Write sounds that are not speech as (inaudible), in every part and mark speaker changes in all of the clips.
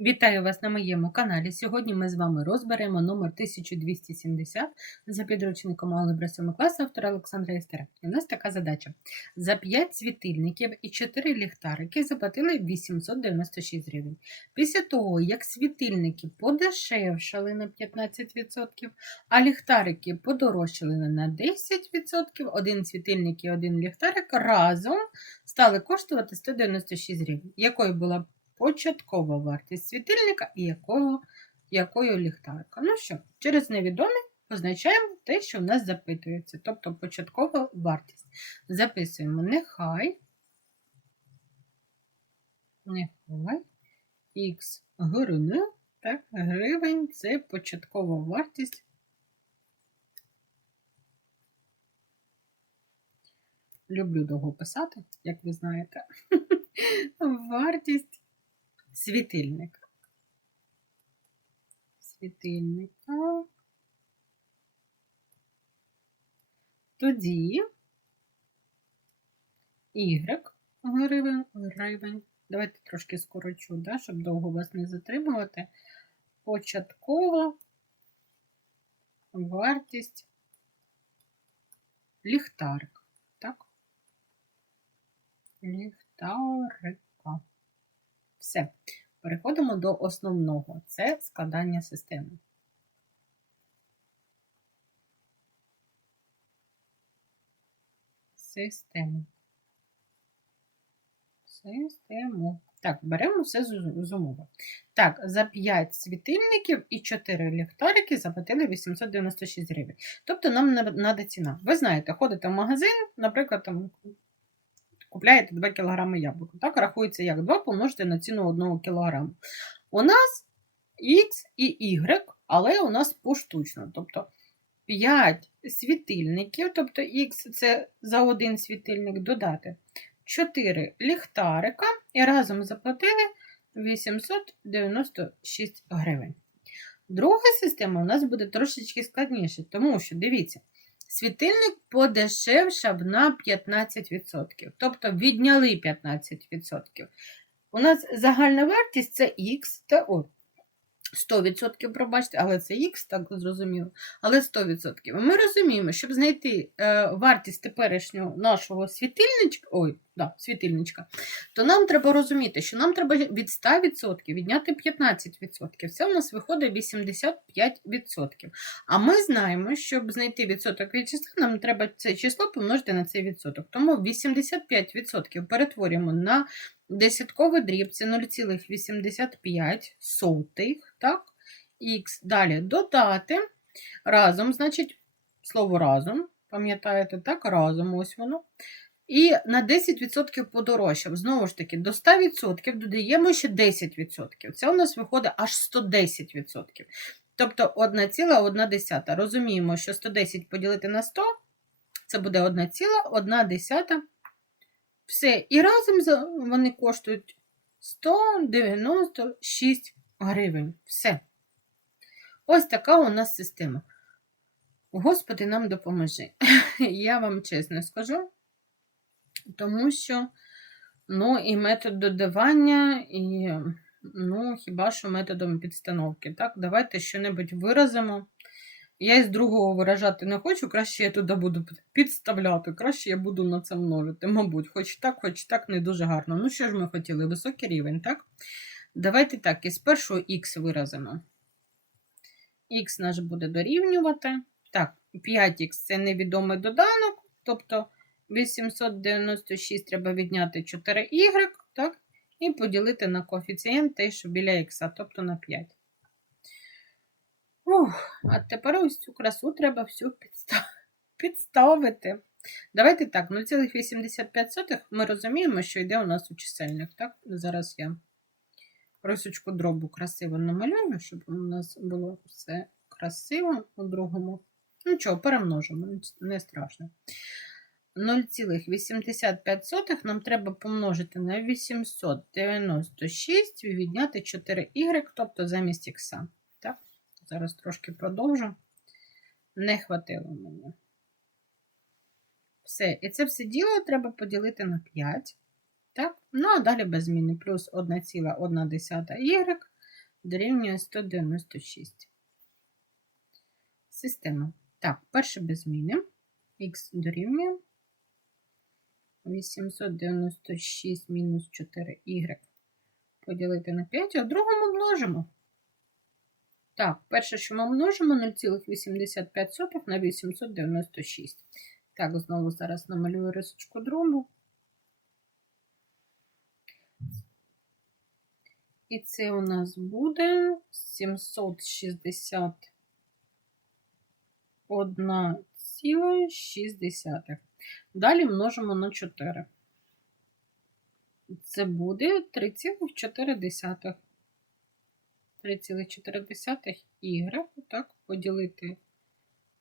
Speaker 1: Вітаю вас на моєму каналі. Сьогодні ми з вами розберемо номер 1270 за підручником алгебра 7 класу автора Олександра Істера. І у нас така задача. За 5 світильників і 4 ліхтарики заплатили 896 гривень. Після того, як світильники подешевшали на 15%, а ліхтарики подорожчали на 10%, один світильник і один ліхтарик разом стали коштувати 196 гривень. Якою була початкова вартість світильника і якого, якою ліхтарика. Ну що, через невідомий позначаємо те, що в нас запитується, тобто початкова вартість. Записуємо нехай, нехай х гривень, так, гривень це початкова вартість. Люблю довго писати, як ви знаєте. (laughs) Вартість світильника. Світильника. Тоді Y гривень, гривень. Давайте трошки скорочу, да, щоб довго вас не затримувати. Початкова вартість ліхтарик. Так? Ліхтарика. Все. Переходимо до основного. Це складання системи. Систему. Систему. Так, беремо все з умови. Так, за 5 світильників і 4 ліхтарики заплатили 896 гривень. Тобто нам треба ціна. Ви знаєте, ходите в магазин, наприклад, там купляєте 2 кг яблук. Так, рахується як 2 помножити на ціну 1 кг. У нас X і Y, але у нас поштучно. Тобто 5 світильників, тобто X це за один світильник додати 4 ліхтарика і разом заплатили 896 гривень. Друга система у нас буде трошечки складніше, тому що, дивіться, світильник подешевшав на 15%. Тобто відняли 15%. У нас загальна вартість це Х та О. 100%, пробачте, але це Х, так зрозуміло. Але 100%. Ми розуміємо, щоб знайти е, вартість теперішнього нашого світильничка, ой, да, світильничка, то нам треба розуміти, що нам треба від 100% відняти 15%. Це у нас виходить 85%. А ми знаємо, щоб знайти відсоток від числа, нам треба це число помножити на цей відсоток. Тому 85% перетворюємо на десятковий дріб, це 0,85, так? Х. Далі додати разом, значить, слово разом, пам'ятаєте, так, разом, ось воно. І на 10% подорожчав. Знову ж таки, до 100% додаємо ще 10%. Це у нас виходить аж 110%. Тобто 1,1. Розуміємо, що 110 поділити на 100 це буде 1,1. Все. І разом вони коштують 196 гривень. Все. Ось така у нас система. Господи, нам допоможи. (laughs) Я вам чесно скажу, тому що, ну, і метод додавання, і, ну, хіба що методом підстановки. Так, давайте що-небудь виразимо. Я із другого виражати не хочу, краще я туди буду підставляти, краще я буду на це множити, мабуть, хоч так, хоч так не дуже гарно. Ну, що ж ми хотіли? Високий рівень, так? Давайте так, із першого х виразимо. Х наш буде дорівнювати. Так, 5х це невідомий доданок, тобто 896 треба відняти 4y, так? І поділити на коефіцієнт те, що біля х, тобто на 5. Ух, а тепер ось цю красу треба всю (laughs) підставити. Давайте так, 0,85 ми розуміємо, що йде у нас у чисельник. Так? Зараз я рисочку дробу красиво намалюю, щоб у нас було все красиво у другому. Ну чого, перемножимо, не страшно. 0,85 нам треба помножити на 896 і відняти 4y, тобто замість х. Зараз трошки продовжу. Не хватило мені. Все. І це все діло треба поділити на 5. Так? Ну, а далі без зміни. Плюс 1,1y дорівнює 196. Система. Так, перше без зміни. Х дорівнює 896 мінус 4y поділити на 5, а другому множимо. Так, перше, що ми множимо 0,85 на 896. Так, знову зараз намалюю рисочку дробу. І це у нас буде 761,6. Далі множимо на 4. Це буде 3,4. 3,4 y, так, поділити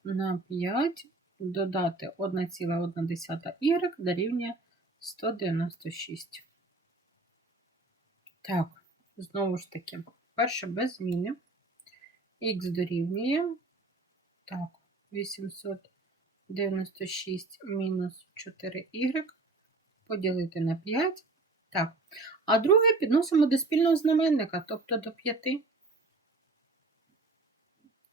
Speaker 1: на 5, додати 1,1 y дорівнює 196. Так, знову ж таки, перше без зміни. Х дорівнює, так, 896 мінус 4y поділити на 5. Так, а друге підносимо до спільного знаменника, тобто до 5.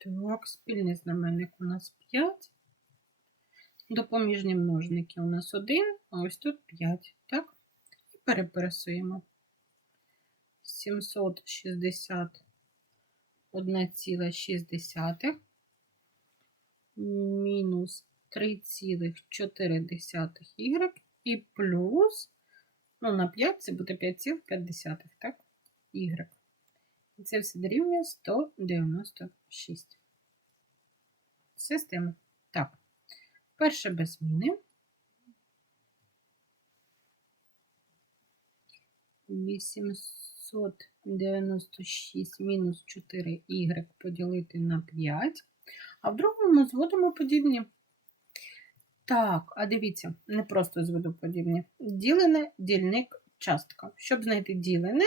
Speaker 1: Так, спільний знаменник у нас 5. Допоміжні множники у нас 1, а ось тут 5. Так, і переписуємо. 761,6 мінус 3,4y і плюс, ну, на 5 це буде 5,5, так? Y. І це все дорівнює 196. Система. Так, перше без зміни. 896 мінус 4y поділити на 5. А в другому зводимо подібні. Так, а дивіться, не просто зведу подібні. Ділене, дільник, частка. Щоб знайти ділене,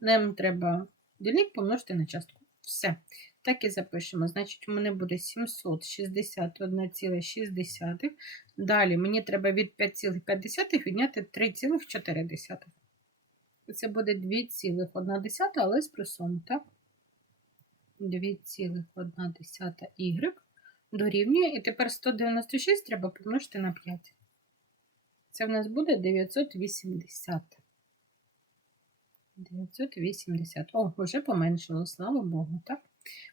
Speaker 1: нам треба дільник помножити на частку. Все. Так і запишемо. Значить, у мене буде 761,6. Далі мені треба від 5,5 відняти 3,4. Це буде 2,1, але з плюсом, так? 2,1 y дорівнює. І тепер 196 треба помножити на 5. Це в нас буде 980. 980. О, вже поменшило, слава Богу, так?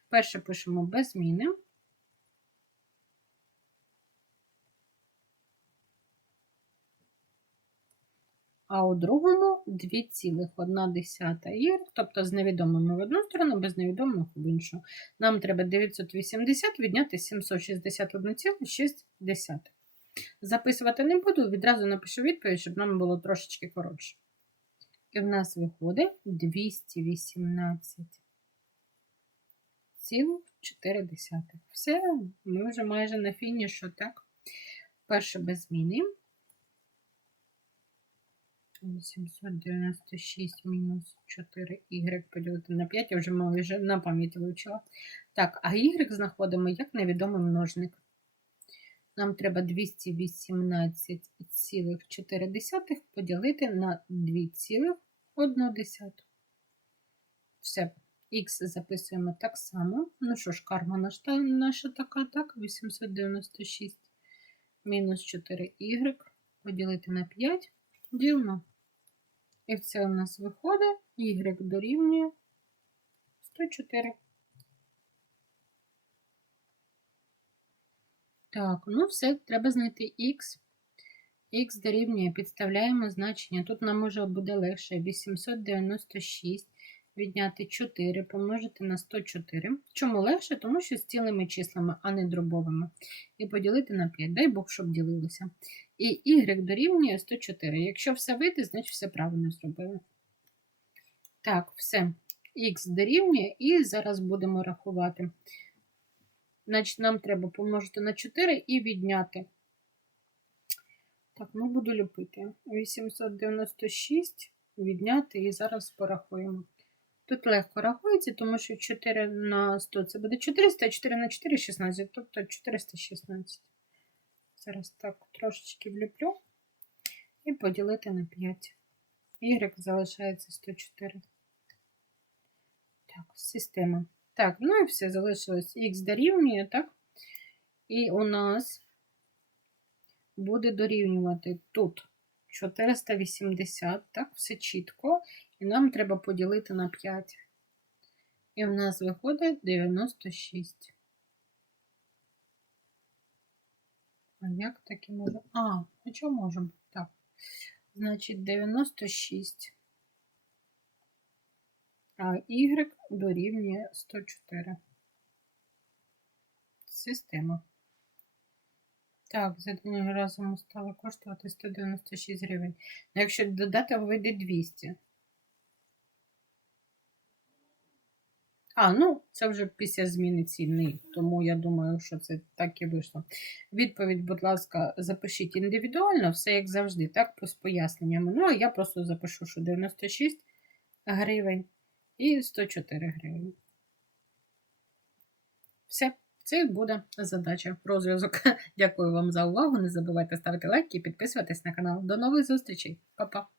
Speaker 1: Перше пишемо без зміни. А у другому 2,1 є, тобто з невідомими в одну сторону, без невідомих в іншу. Нам треба 980 відняти 761,6. Записувати не буду, відразу напишу відповідь, щоб нам було трошечки коротше. І в нас виходить 218,4. Все, ми вже майже на фінішу, так? Перше без зміни. 896 мінус 4y поділити на 5, я вже майже на пам'ять вивчила. Так, а y знаходимо як невідомий множник. Нам треба 218,4 поділити на 2,1. Все, х записуємо так само. Ну що ж, карма наша така, так, 896 мінус 4y поділити на 5, ділимо. І це у нас виходить y дорівнює 104. Так, ну все, треба знайти х. Х дорівнює, підставляємо значення. Тут нам може буде легше 896 відняти 4, помножити на 104. Чому легше? Тому що з цілими числами, а не дробовими. І поділити на 5. Дай Бог, щоб ділилося. І y дорівнює 104. Якщо все вийде, значить все правильно зробили. Так, все. Х дорівнює, і зараз будемо рахувати. Значить, нам треба помножити на 4 і відняти. Так, ну буду ліпити. 896 відняти і зараз порахуємо. Тут легко рахується, тому що 4 на 100 це буде 400, а 4 на 4 16, тобто 416. Зараз так трошечки вліплю і поділити на 5. Y залишається 104. Так, система. Так, ну і все, залишилось х дорівнює, так? І у нас буде дорівнювати тут 480, так, все чітко. І нам треба поділити на 5. І в нас виходить 96. А як таке може? А, а що може бути? Так. Значить, 96. А y дорівнює 104. Система. Так, за одним разом стало коштувати 196 гривень. Ну, якщо додати, вийде 200. А, ну, це вже після зміни ціни, тому я думаю, що це так і вийшло. Відповідь, будь ласка, запишіть індивідуально, все як завжди, так, з поясненнями. Ну, а я просто запишу, що 96 гривень і 104 гривень. Все, це буде задача розв'язок. (laughs) Дякую вам за увагу. Не забувайте ставити лайки і підписуватись на канал. До нових зустрічей. Па-па!